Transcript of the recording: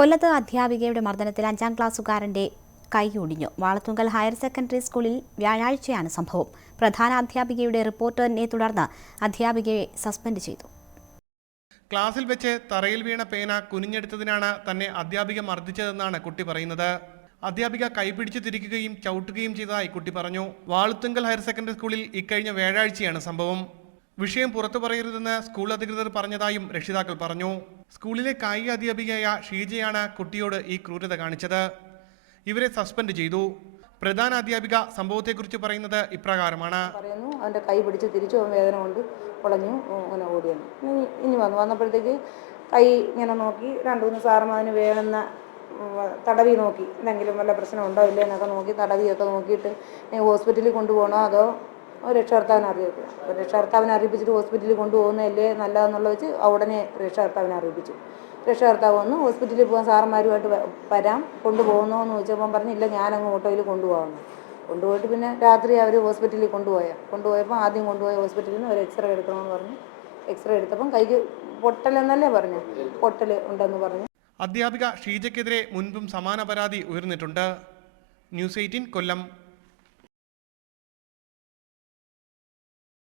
കൊല്ലത്ത് അധ്യാപികയുടെ മർദ്ദനത്തിൽ 5ാം ക്ലാസ്സുകാരന്റെ കൈ ഒടിഞ്ഞു. വാളത്തുങ്കൽ ഹയർ സെക്കൻഡറി സ്കൂളിൽ വ്യാഴാഴ്ചയാണ് സംഭവം. പ്രധാന അധ്യാപികയുടെ റിപ്പോർട്ടിനെ തുടർന്ന് അധ്യാപികയെ സസ്പെൻഡ് ചെയ്തു. ക്ലാസ്സിൽ വെച്ച് തറയിൽ വീണ പേന കുനിഞ്ഞെടുത്തതിനാണ് തന്നെ അധ്യാപിക മർദ്ദിച്ചതെന്നാണ് കുട്ടി പറയുന്നത്. അധ്യാപിക കൈപിടിച്ച് തിരിക്കുകയും ചവിട്ടുകയും ചെയ്തതായി കുട്ടി പറഞ്ഞു. വാളത്തുങ്കൽ ഹയർ സെക്കൻഡറി സ്കൂളിൽ ഇക്കഴിഞ്ഞ വ്യാഴാഴ്ചയാണ് സംഭവം. വിഷയം പുറത്തു പറയരുതെന്ന് സ്കൂൾ അധികൃതർ പറഞ്ഞതായും രക്ഷിതാക്കൾ പറഞ്ഞു. സ്കൂളിലെ കായിക അധ്യാപികയായ ഷീജയാണ് കുട്ടിയോട് ഈ ക്രൂരത കാണിച്ചത്. ഇവരെ സസ്പെൻഡ് ചെയ്തു. പ്രധാന അധ്യാപിക സംഭവത്തെക്കുറിച്ച് പറയുന്നത് ഇപ്രകാരമാണ്. അവൻ്റെ കൈ പിടിച്ച് തിരിച്ചു വേദന കൊണ്ട് പൊളഞ്ഞു അങ്ങനെ ഓടിയാണ്. ഇനി വന്നപ്പോഴത്തേക്ക് കൈ ഇങ്ങനെ നോക്കി 2-3 സാറും അതിന് വേണമെന്ന തടവി നോക്കി, എന്തെങ്കിലും വല്ല പ്രശ്നം ഉണ്ടോ ഇല്ലേ എന്നൊക്കെ നോക്കി തടവിയൊക്കെ നോക്കിയിട്ട് ഹോസ്പിറ്റലിൽ കൊണ്ടുപോകണോ അതോ രക്ഷകർത്താവിനെ അറിയിക്കുക. രക്ഷകർത്താവിനെ അറിയിപ്പിച്ചിട്ട് ഹോസ്പിറ്റലിൽ കൊണ്ടുപോകുന്നതല്ലേ നല്ലതെന്നുള്ളത് വെച്ച് ഉടനെ രക്ഷകർത്താവിനെ അറിയിപ്പിച്ചു. രക്ഷകർത്താവ് വന്ന് ഹോസ്പിറ്റലിൽ പോകാൻ സാറന്മാരുമായിട്ട് വരാം, കൊണ്ടുപോകുന്നോ എന്ന് ചോദിച്ചപ്പം പറഞ്ഞില്ല, ഞാനങ്ങ് ഓട്ടോയിൽ കൊണ്ടുപോകാമെന്ന്. കൊണ്ടുപോയിട്ട് പിന്നെ രാത്രി അവർ ഹോസ്പിറ്റലിൽ കൊണ്ടുപോയപ്പോൾ ആദ്യം കൊണ്ടുപോയ ഹോസ്പിറ്റലിൽ നിന്ന് ഒരു എക്സ്റേ എടുക്കണമെന്ന് പറഞ്ഞു. എക്സ്റേ എടുത്തപ്പം കൈക്ക് പൊട്ടലെന്നല്ലേ പറഞ്ഞു, പൊട്ടൽ ഉണ്ടെന്ന് പറഞ്ഞു. അധ്യാപിക ഷീജയ്ക്കെതിരെ മുൻപും സമാന പരാതി ഉയർന്നിട്ടുണ്ട്. ന്യൂസ് 18 കൊല്ലം.